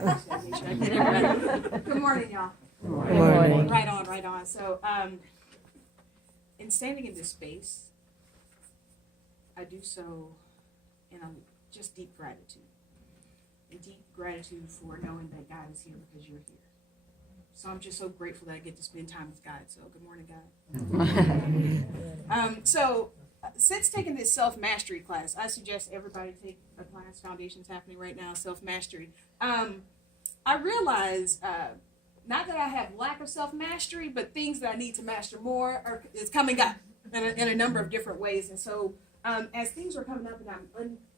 Good morning, y'all. Good morning. Right on, right on. So, in standing in this space, I do so in just deep gratitude. And deep gratitude for knowing that God is here because you're here. So I'm just so grateful that I get to spend time with God. So good morning, God. Since taking this self-mastery class, I suggest everybody take a class. Foundation's happening right now, self-mastery. I realize not that I have lack of self-mastery, but things that I need to master more is coming up in a number of different ways. And so as things are coming up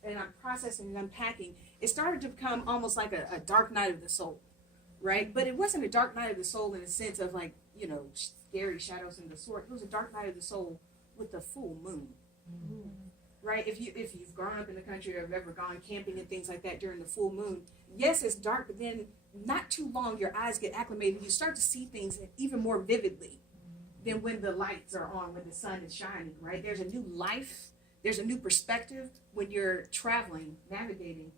and I'm processing and unpacking, it started to become almost like a dark night of the soul, right? But it wasn't a dark night of the soul in the sense of like, scary shadows and the sort. It was a dark night of the soul with the full moon, right? If you've grown up in the country or have ever gone camping and things like that during the full moon, yes, it's dark, but then not too long, your eyes get acclimated. You start to see things even more vividly than when the lights are on, when the sun is shining, right? There's a new life. There's a new perspective when you're traveling, navigating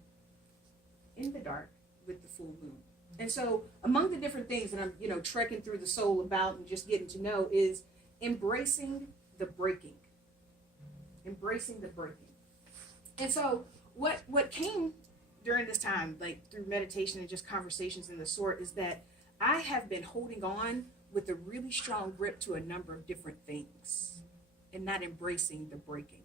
in the dark with the full moon. And so among the different things that I'm, trekking through the soul about and just getting to know is embracing the breaking. Embracing the breaking. And so what came during this time, like through meditation and just conversations in the sort, is that I have been holding on with a really strong grip to a number of different things and not embracing the breaking.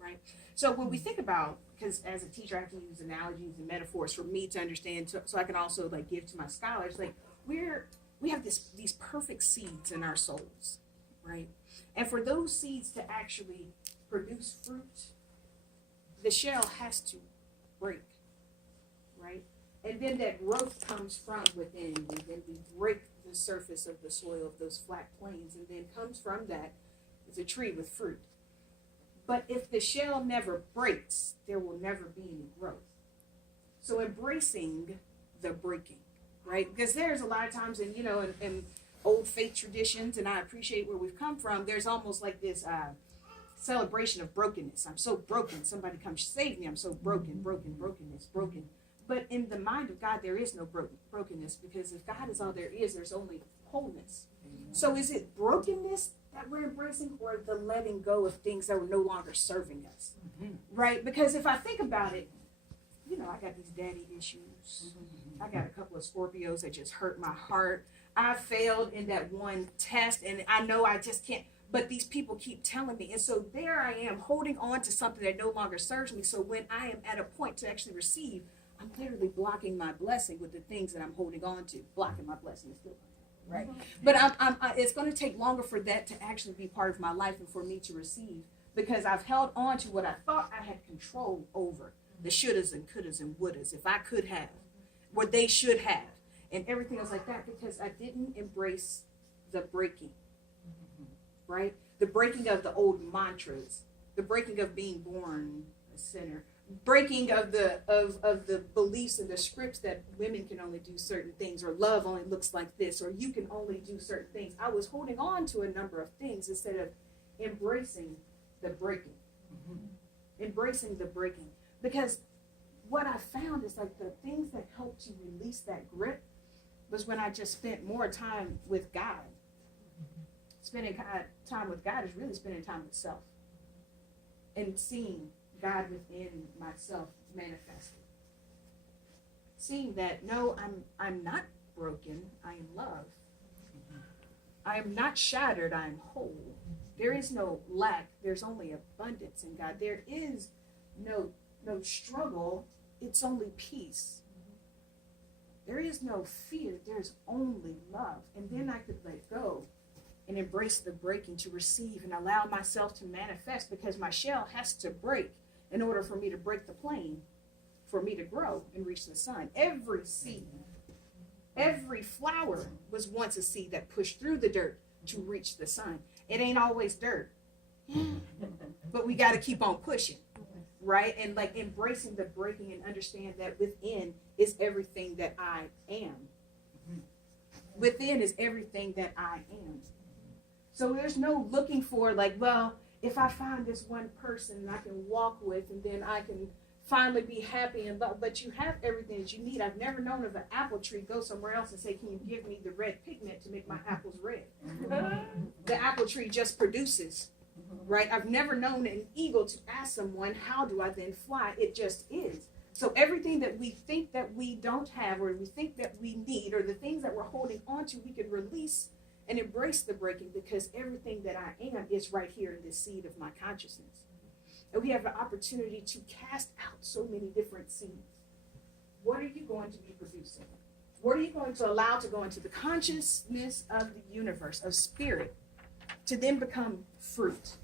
Right? So when we think about, because as a teacher I have to use analogies and metaphors for me to understand, so I can also like give to my scholars, like we have these perfect seeds in our souls, right? And for those seeds to actually produce fruit, the shell has to break, right? And then that growth comes from within, and then we break the surface of the soil of those flat plains, and then comes from that is a tree with fruit. But if the shell never breaks, there will never be any growth. So embracing the breaking, right? Because there's a lot of times in old faith traditions, and I appreciate where we've come from, there's almost like this celebration of brokenness. I'm so broken. Somebody come save me. I'm so broken. But in the mind of God, there is no brokenness, because if God is all there is, there's only wholeness. So is it brokenness that we're embracing, or the letting go of things that were no longer serving us, right? Because if I think about it, I got these daddy issues. I got a couple of Scorpios that just hurt my heart. I failed in that one test, and I know I just can't, but these people keep telling me. And so there I am holding on to something that no longer serves me. So when I am at a point to actually receive, I'm literally blocking my blessing with the things that I'm holding on to. Blocking my blessing is still right? But it's going to take longer for that to actually be part of my life and for me to receive, because I've held on to what I thought I had control over, the shouldas and couldas and wouldas, if I could have, what they should have, and everything else like that, because I didn't embrace the breaking, right? The breaking of the old mantras, the breaking of being born a sinner, breaking of the beliefs and the scripts that women can only do certain things, or love only looks like this, or you can only do certain things. I was holding on to a number of things instead of embracing the breaking. Embracing the breaking. Because what I found is like the things that helped to release that grip was when I just spent more time with God. Spending time with God is really spending time with self and seeing God within myself manifested. Seeing that, no, I'm not broken, I am love. I am not shattered, I am whole. There is no lack, there's only abundance in God. There is no struggle, it's only peace. There is no fear, there's only love. And then I could let go and embrace the breaking to receive and allow myself to manifest, because my shell has to break in order for me to break the plane, for me to grow and reach the sun. Every seed, every flower was once a seed that pushed through the dirt to reach the sun. It ain't always dirt, but we got to keep on pushing, right? And like embracing the breaking and understand that within is everything that I am. Within is everything that I am. So there's no looking for like, well, if I find this one person I can walk with, and then I can finally be happy and love, but you have everything that you need. I've never known of an apple tree go somewhere else and say, can you give me the red pigment to make my apples red? The apple tree just produces, right? I've never known an eagle to ask someone, how do I then fly? It just is. So everything that we think that we don't have, or we think that we need, or the things that we're holding on to, we can release and embrace the breaking, because everything that I am is right here in this seed of my consciousness. And we have an opportunity to cast out so many different seeds. What are you going to be producing? What are you going to allow to go into the consciousness of the universe, of spirit, to then become fruit?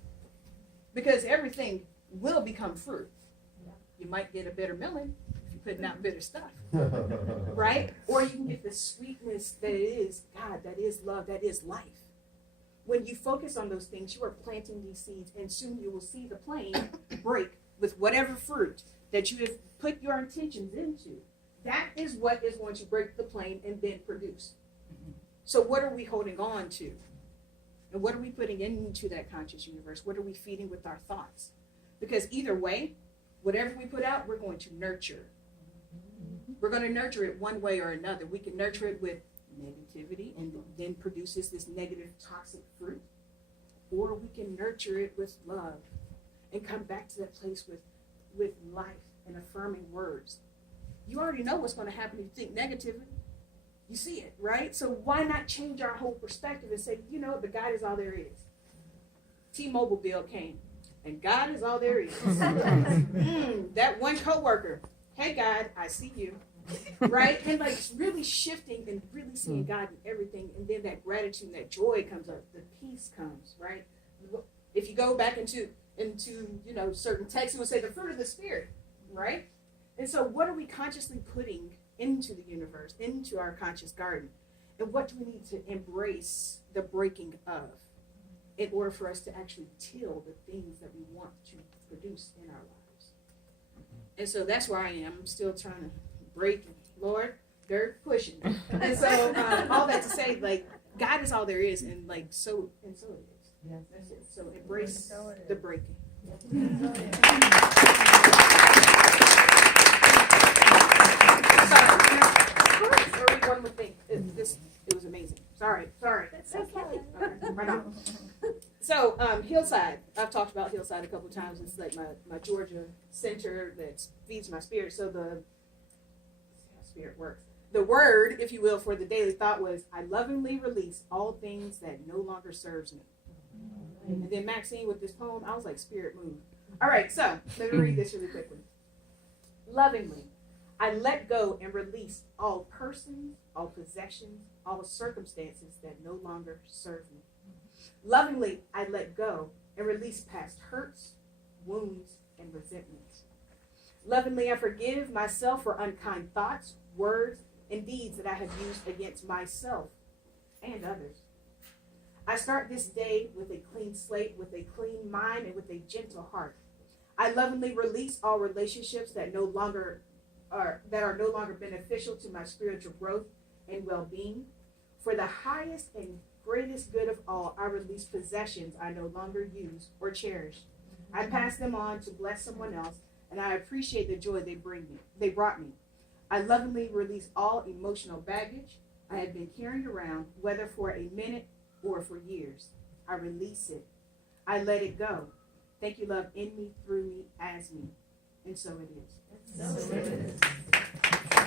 Because everything will become fruit. You might get a bitter melon if you're putting out bitter stuff, right? Or you can get the sweetness that is God, that is love, that is life. When you focus on those things, you are planting these seeds, and soon you will see the plane break with whatever fruit that you have put your intentions into. That is what is going to break the plane and then produce. So what are we holding on to? And what are we putting into that conscious universe? What are we feeding with our thoughts? Because either way, whatever we put out, we're going to nurture. We're going to nurture it one way or another. We can nurture it with negativity and then produces this negative, toxic fruit. Or we can nurture it with love and come back to that place with life and affirming words. You already know what's going to happen if you think negatively. You see it, right? So why not change our whole perspective and say, you know, the God is all there is. T-Mobile bill came, and God is all there is. That one coworker, hey God, I see you, right? And like really shifting and really seeing God in everything, and then that gratitude, that joy comes up, the peace comes, right? If you go back into you know certain texts, it would say the fruit of the Spirit, right? And so, what are we consciously putting into the universe, into our conscious garden? And what do we need to embrace the breaking of in order for us to actually till the things that we want to produce in our lives? And so that's where I am. I'm still trying to break, Lord, dirt pushing. And so all that to say, like, God is all there is, and like so it is. Yes. That's it. So embrace the breaking. Sorry, one more thing. It was amazing. Sorry. That's okay. Right on. So, Hillside. I've talked about Hillside a couple of times. It's like my Georgia center that feeds my spirit. So how spirit works. The word, if you will, for the daily thought was, I lovingly release all things that no longer serves me. And then Maxine with this poem, I was like, spirit move. All right, so let me read this really quickly. Lovingly, I let go and release all persons, all possessions, all circumstances that no longer serve me. Lovingly, I let go and release past hurts, wounds, and resentments. Lovingly, I forgive myself for unkind thoughts, words, and deeds that I have used against myself and others. I start this day with a clean slate, with a clean mind, and with a gentle heart. I lovingly release all relationships that are no longer beneficial to my spiritual growth and well-being. For the highest and greatest good of all, I release possessions I no longer use or cherish. I pass them on to bless someone else, and I appreciate the joy they brought me. I lovingly release all emotional baggage I have been carrying around, whether for a minute or for years. I release it. I let it go. Thank you, love, in me, through me, as me. And so it is. So it is.